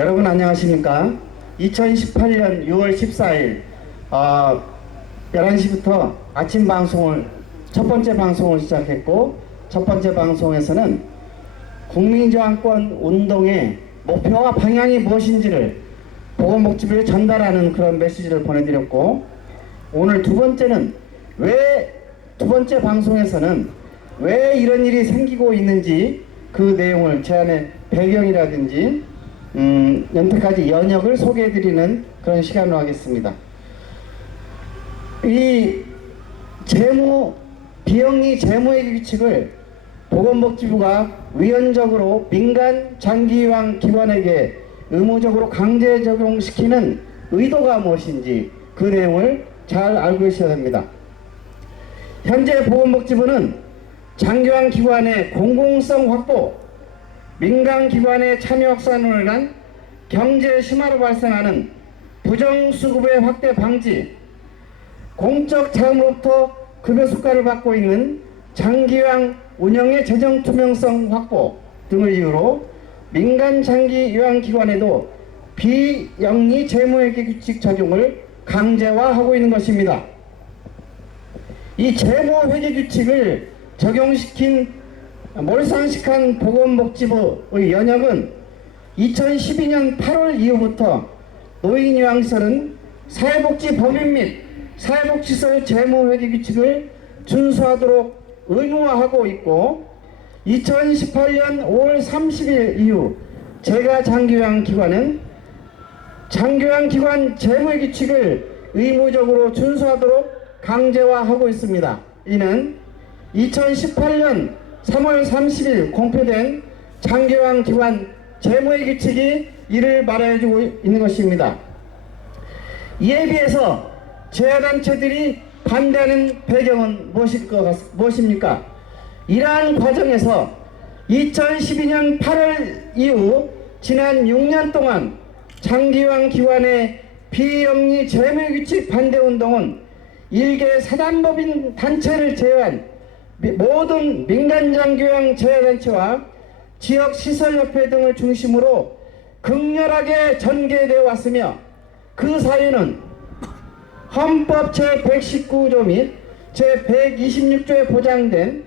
여러분 안녕하십니까? 2018년 6월 14일 11시부터 아침 방송을 첫 번째 방송을 시작했고, 첫 번째 방송에서는 국민저항권 운동의 목표와 방향이 무엇인지를 보건복지부에 전달하는 그런 메시지를 보내드렸고, 오늘 두 번째는 두 번째 방송에서는 왜 이런 일이 생기고 있는지 그 내용을 제 안의 배경이라든지 여태까지 연역을 소개해드리는 그런 시간으로 하겠습니다. 이 비영리 재무회계 규칙을 보건복지부가 위헌적으로 민간 장기요양 기관에게 의무적으로 강제 적용시키는 의도가 무엇인지 그 내용을 잘 알고 계셔야 됩니다. 현재 보건복지부는 장기요양 기관의 공공성 확보, 민간기관의 참여 확산을 위한 경제 심화로 발생하는 부정수급의 확대 방지, 공적 자금으로부터 급여 수가를 받고 있는 장기요양 운영의 재정 투명성 확보 등을 이유로 민간 장기요양기관에도 비영리 재무회계 규칙 적용을 강제화하고 있는 것입니다. 이 재무회계 규칙을 적용시킨 몰상식한 보건복지부의 연역은 2012년 8월 이후부터 노인요양시설은 사회복지법인 및 사회복지시설 재무회계 규칙을 준수하도록 의무화하고 있고, 2018년 5월 30일 이후 재가장기요양기관은 장기요양기관 재무회계 규칙을 의무적으로 준수하도록 강제화하고 있습니다. 이는 2018년 3월 30일 공표된 장기요양기관 재무회계 규칙이 이를 말해주고 있는 것입니다. 이에 비해서 재활단체들이 반대하는 배경은 무엇입니까? 이러한 과정에서 2012년 8월 이후 지난 6년 동안 장기요양기관의 비영리 재무회계 규칙 반대운동은 일개 사단법인 단체를 제외한 모든 민간장기요양 재활단체와 지역시설협회 등을 중심으로 극렬하게 전개되어 왔으며, 그 사유는 헌법 제119조 및 제126조에 보장된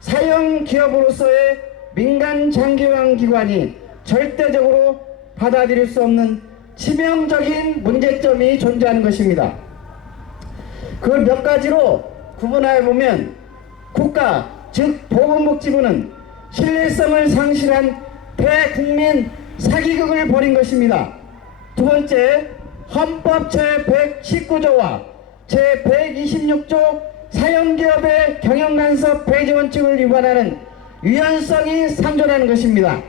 사형기업으로서의 민간장기요양기관이 절대적으로 받아들일 수 없는 치명적인 문제점이 존재하는 것입니다. 그걸 몇 가지로 구분하여 보면, 국가, 즉 보건복지부는 신뢰성을 상실한 대국민 사기극을 벌인 것입니다. 두 번째, 헌법 제119조와 제126조 사형기업의 경영간섭 배제 원칙을 위반하는 위헌성이 상존하는 것입니다.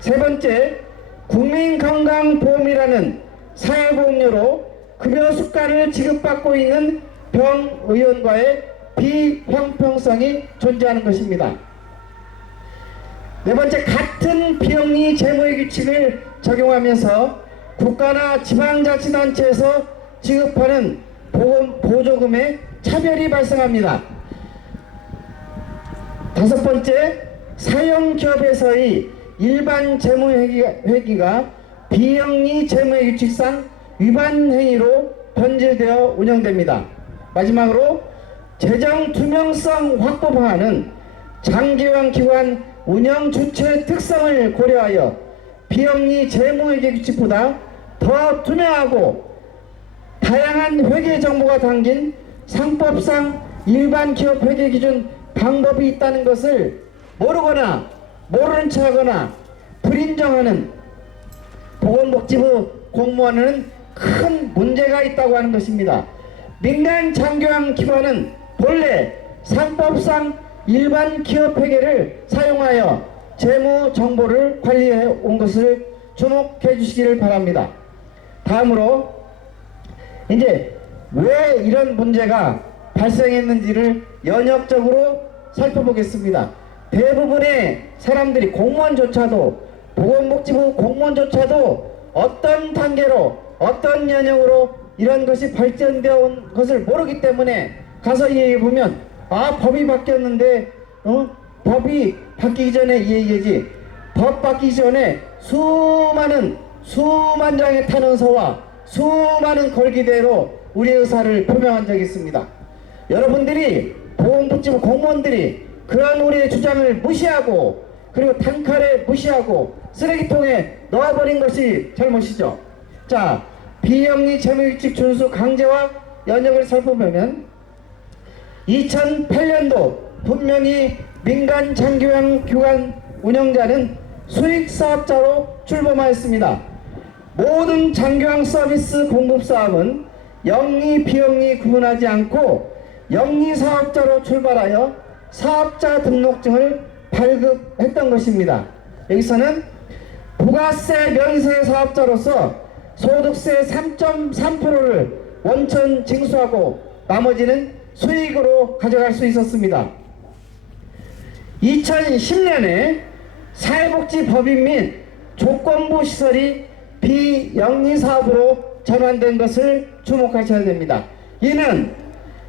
세 번째, 국민건강보험이라는 사회보험료로 급여 수가를 지급받고 있는 병의원과의 비형평성이 존재하는 것입니다. 네 번째, 같은 비영리 재무회계 규칙을 적용하면서 국가나 지방자치단체에서 지급하는 보조금에 차별이 발생합니다. 다섯 번째, 사형기업에서의 일반 재무회계가 비영리 재무회계 규칙상 위반 행위로 변질되어 운영됩니다. 마지막으로, 재정 투명성 확보 방안은 장기요양기관 운영 주체 특성을 고려하여 비영리 재무회계 규칙보다 더 투명하고 다양한 회계 정보가 담긴 상법상 일반 기업 회계 기준 방법이 있다는 것을 모르거나 모르는 척하거나 불인정하는 보건복지부 공무원은 큰 문제가 있다고 하는 것입니다. 민간 장기요양기관은 본래 상법상 일반 기업 회계를 사용하여 재무 정보를 관리해 온 것을 주목해 주시기를 바랍니다. 다음으로 이제 왜 이런 문제가 발생했는지를 연역적으로 살펴보겠습니다. 대부분의 사람들이, 공무원조차도, 보건복지부 공무원조차도 어떤 단계로 어떤 연역으로 이런 것이 발전되어 온 것을 모르기 때문에 가서 얘기해보면, 법이 바뀌었는데 법이 바뀌기 전에 이 얘기지, 법 바뀌기 전에 수많은 수만 장의 탄원서와 수많은 걸기대로 우리의 의사를 표명한 적이 있습니다. 여러분들이 보건복지부 공무원들이 그러한 우리의 주장을 무시하고 그리고 단칼에 무시하고 쓰레기통에 넣어버린 것이 잘못이죠. 자, 비영리 재무규칙 준수 강제와 연역을 살펴보면 2008년도 분명히 민간 장교양 기관 운영자는 수익사업자로 출범하였습니다. 모든 장교양 서비스 공급사업은 영리 비영리 구분하지 않고 영리사업자로 출발하여 사업자 등록증을 발급했던 것입니다. 여기서는 부가세 면세 사업자로서 소득세 3.3%를 원천 징수하고 나머지는 수익으로 가져갈 수 있었습니다. 2010년에 사회복지법인 및 조건부 시설이 비영리사업으로 전환된 것을 주목하셔야 됩니다. 이는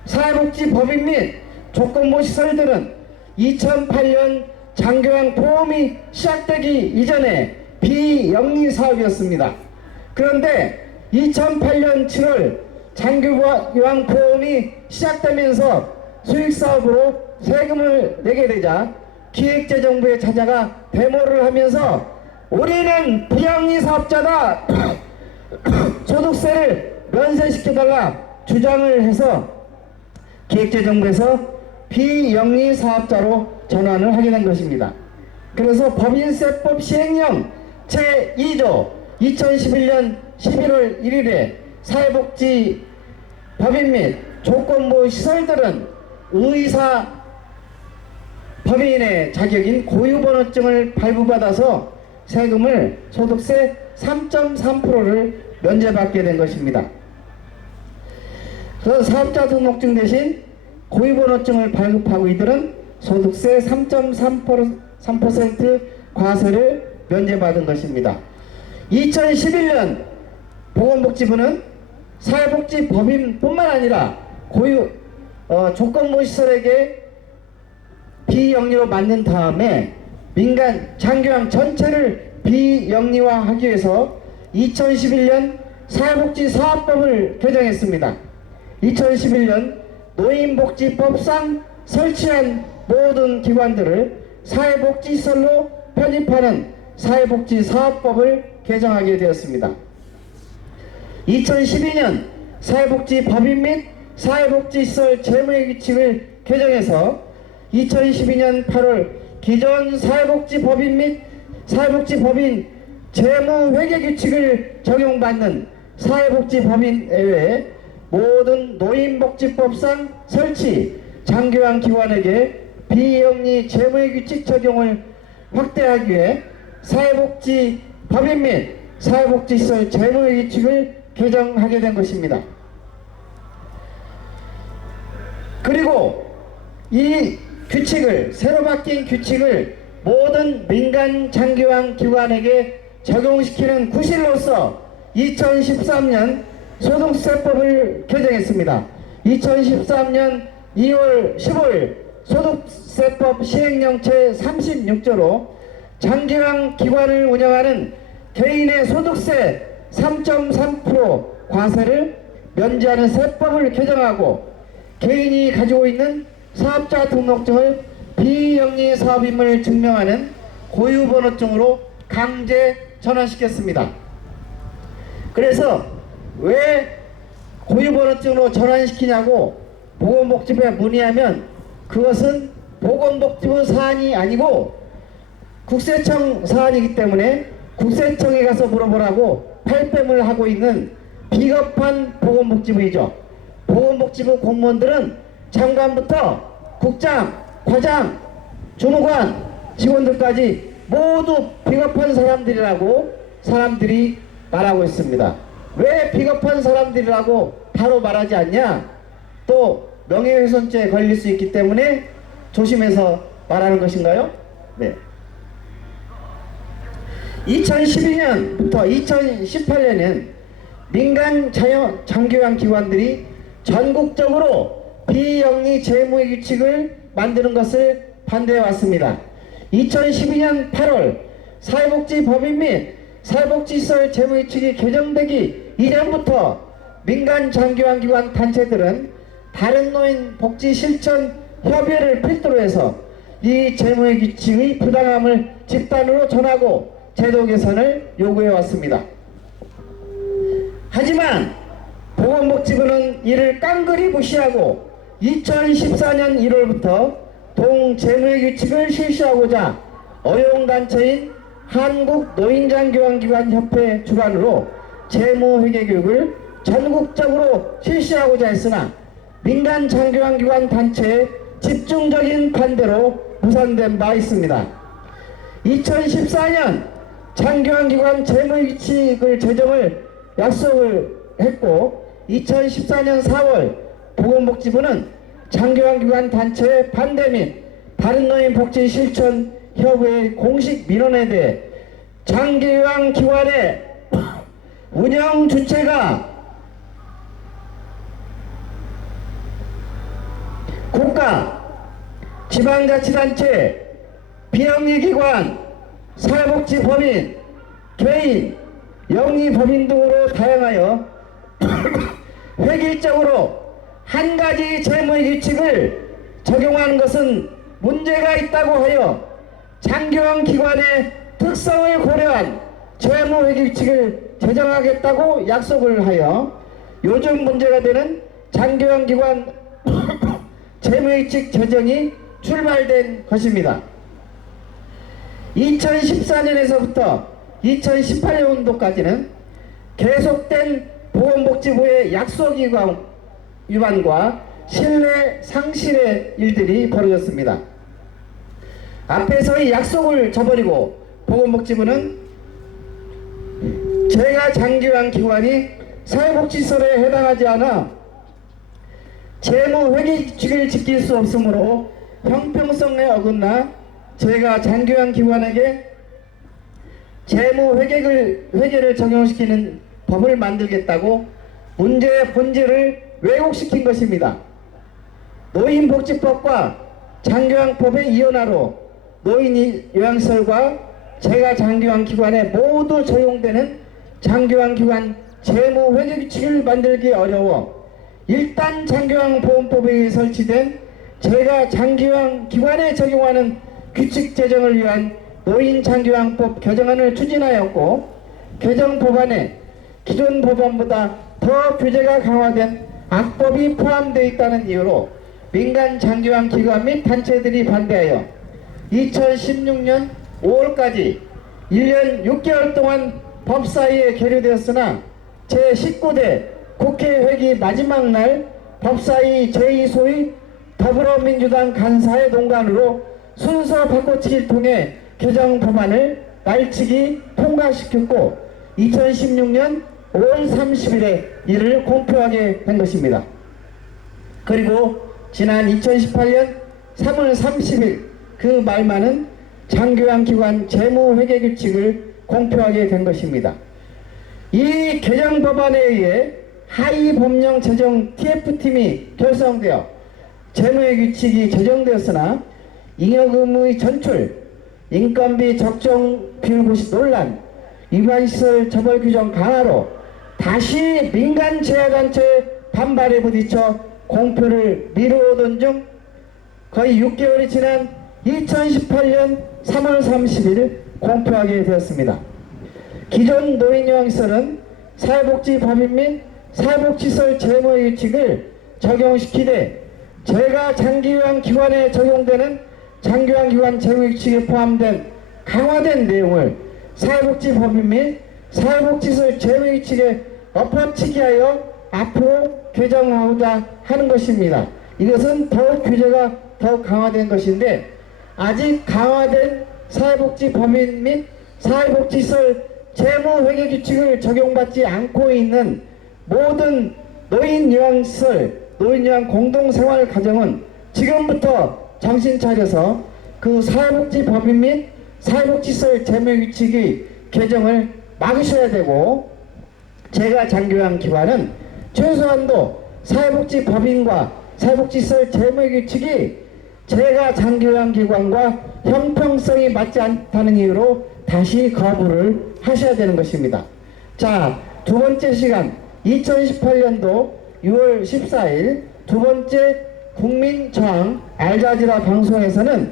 사회복지법인 및 조건부 시설들은 2008년 장교양 보험이 시작되기 이전에 비영리사업이었습니다. 그런데 2008년 7월 장교양 보험이 시작되면서 수익사업으로 세금을 내게 되자 기획재정부에 찾아가 데모를 하면서 우리는 비영리사업자다 소득세를 면세시켜달라 주장을 해서 기획재정부에서 비영리사업자로 전환을 하게 된 것입니다. 그래서 법인세법 시행령 제2조 2011년 11월 1일에 사회복지 법인 및 조건부 시설들은 의사 법인의 자격인 고유번호증을 발부받아서 세금을 소득세 3.3%를 면제받게 된 것입니다. 그래서 사업자 등록증 대신 고유번호증을 발급하고 이들은 소득세 3.3% 과세를 면제받은 것입니다. 2011년 보건복지부는 사회복지법인뿐만 아니라 조건부 시설에게 비영리로 만든 다음에 민간 장교양 전체를 비영리화하기 위해서 2011년 사회복지사업법을 개정했습니다. 2011년 노인복지법상 설치한 모든 기관들을 사회복지시설로 편입하는 사회복지사업법을 개정하게 되었습니다. 2012년 사회복지법인 및 사회복지시설 재무의 규칙을 개정해서 2012년 8월 기존 사회복지법인 및 사회복지법인 재무회계 규칙을 적용받는 사회복지법인 외에 모든 노인복지법상 설치 장교양 기관에게 비영리 재무의 규칙 적용을 확대하기 위해 사회복지법인 및 사회복지시설 재무의 규칙을 개정하게 된 것입니다. 그리고 이 규칙을 새로 바뀐 규칙을 모든 민간 장교양 기관에게 적용시키는 구실로서 2013년 소득세법을 개정했습니다. 2013년 2월 15일 소득세법 시행령 제36조로 장교양 기관을 운영하는 개인의 소득세 3.3% 과세를 면제하는 세법을 개정하고 개인이 가지고 있는 사업자 등록증을 비영리 사업임을 증명하는 고유번호증으로 강제 전환시켰습니다. 그래서 왜 고유번호증으로 전환시키냐고 보건복지부에 문의하면 그것은 보건복지부 사안이 아니고 국세청 사안이기 때문에 국세청에 가서 물어보라고 팔fem을 하고 있는 비겁한 보건복지부이죠. 보건복지부 공무원들은 장관부터 국장, 과장, 주무관, 직원들까지 모두 비겁한 사람들이라고 사람들이 말하고 있습니다. 왜 비겁한 사람들이라고 바로 말하지 않냐? 또 명예훼손죄에 걸릴 수 있기 때문에 조심해서 말하는 것인가요? 네. 2012년부터 2018년엔 민간 장교양 기관들이 전국적으로 비영리 재무의 규칙을 만드는 것을 반대해 왔습니다. 2012년 8월 사회복지법인 및 사회복지시설 재무규칙이 개정되기 이전부터 민간 장기환기관 단체들은 다른 노인 복지 실천 협의회를 필두로 해서 이 재무규칙의 부당함을 집단으로 전하고 제도 개선을 요구해 왔습니다. 하지만 보건복지부는 이를 깡그리 무시하고 2014년 1월부터 동재무규칙을 실시하고자 어용단체인 한국노인장기관협회 주관으로 재무회계교육을 전국적으로 실시하고자 했으나 민간 장기관기관 단체의 집중적인 반대로 무산된 바 있습니다. 2014년 장기관기관 재무규칙을 제정을 약속을 했고 2014년 4월 보건복지부는 장기관기관 단체의 반대 및 다른 노인 복지 실천 협의회 공식 민원에 대해 장기관기관의 운영 주체가 국가, 지방자치단체, 비영리기관, 사회복지법인, 개인, 영리법인 등으로 다양하여 획일적으로 한 가지 재무규칙을 적용하는 것은 문제가 있다고 하여 장기관기관의 특성을 고려한 재무회계규칙을 제정하겠다고 약속을 하여 요즘 문제가 되는 장기관기관 재무규칙 제정이 출발된 것입니다. 2014년에서부터 2018년도까지는 계속된 보건복지부의 약속 위반과 신뢰 상실의 일들이 벌어졌습니다. 앞에서의 약속을 저버리고 보건복지부는 제가 장기관 기관이 사회복지시설에 해당하지 않아 재무회계규칙을 지킬 수 없으므로 형평성에 어긋나 제가 장기관 기관에게 재무회계를 적용시키는 법을 만들겠다고 문제의 본질을 왜곡시킨 것입니다. 노인복지법과 장기관법의 이원화로 노인요양시설과 제가 장기관 기관에 모두 적용되는 장기관 기관 재무회계규칙을 만들기 어려워 일단 장기관보험법에 설치된 제가 장기관 기관에 적용하는 규칙 제정을 위한 노인장기관법 개정안을 추진하였고 개정 법안에 기존 법안보다 더 규제가 강화된 악법이 포함되어 있다는 이유로 민간 장기관 기관 및 단체들이 반대하여 2016년 5월까지 1년 6개월 동안 법사위에 계류되었으나 제19대 국회 회기 마지막 날 법사위 제2소위 더불어민주당 간사의 농간으로 순서 바꿔치기를 통해 개정 법안을 날치기 통과시켰고 2016년 5월 30일에 이를 공표하게 된 것입니다. 그리고 지난 2018년 3월 30일 그 말만은 장기관기관 재무회계규칙을 공표하게 된 것입니다. 이 개정 법안에 의해 하위법령 제정 TF팀이 결성되어 재무회계규칙이 제정되었으나 잉여금의 전출, 인건비 적정 비율 고시 논란, 위반시설 처벌 규정 강화로 다시 민간 재화단체의 반발에 부딪혀 공표를 미루어둔 중 거의 6개월이 지난 2018년 3월 30일 공표하게 되었습니다. 기존 노인요양시설은 사회복지법인 및 사회복지시설 재무규칙을 적용시키되 제가 장기요양 기관에 적용되는 장기요양 기관 재무규칙에 포함된 강화된 내용을 사회복지법인 및 사회복지시설 재무규칙에 엎어치기하여 앞으로 개정하고자 하는 것입니다. 이것은 더욱 규제가 더 강화된 것인데 아직 강화된 사회복지법인 및 사회복지시설 재무회계규칙을 적용받지 않고 있는 모든 노인요양시설, 노인요양 공동생활 가정은 지금부터 정신 차려서 그 사회복지법인 및 사회복지시설 재무규칙의 개정을 막으셔야 되고 제가 장기요양 기관은 최소한도 사회복지법인과 사회복지시설 재무규칙이 제가 장기요양 기관과 형평성이 맞지 않다는 이유로 다시 거부를 하셔야 되는 것입니다. 자, 두 번째 시간 2018년도 6월 14일 두 번째 국민저항 알자지라 방송에서는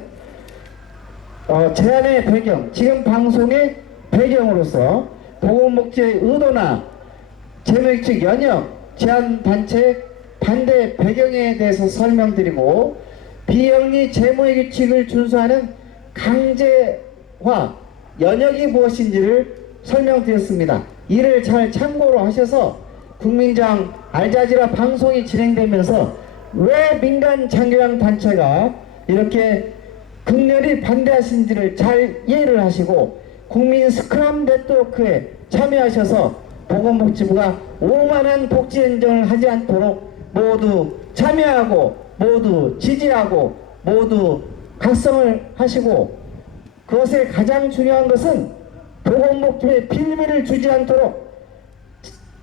제안의 배경, 지금 방송의 배경으로서 보건복지의 의도나 재무규칙 연역, 제안단체 반대 배경에 대해서 설명드리고 비영리 재무규칙을 준수하는 강제화 연역이 무엇인지를 설명드렸습니다. 이를 잘 참고로 하셔서 국민저항 알자지라 방송이 진행되면서 왜 민간 장교양 단체가 이렇게 극렬히 반대하신지를 잘 이해를 하시고 국민 스크럼 네트워크에 참여하셔서 보건복지부가 오만한 복지 행정을 하지 않도록 모두 참여하고 모두 지지하고 모두 각성을 하시고 그것에 가장 중요한 것은 보건복지부의 빌미를 주지 않도록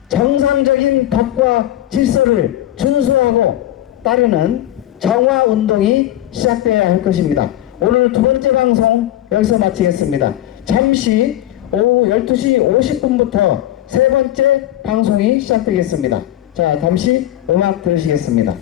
정상적인 법과 질서를 준수하고 따르는 정화운동이 시작되어야 할 것입니다. 오늘 두 번째 방송 여기서 마치겠습니다. 잠시 오후 12시 50분부터 세 번째 방송이 시작되겠습니다. 자, 잠시 음악 들으시겠습니다.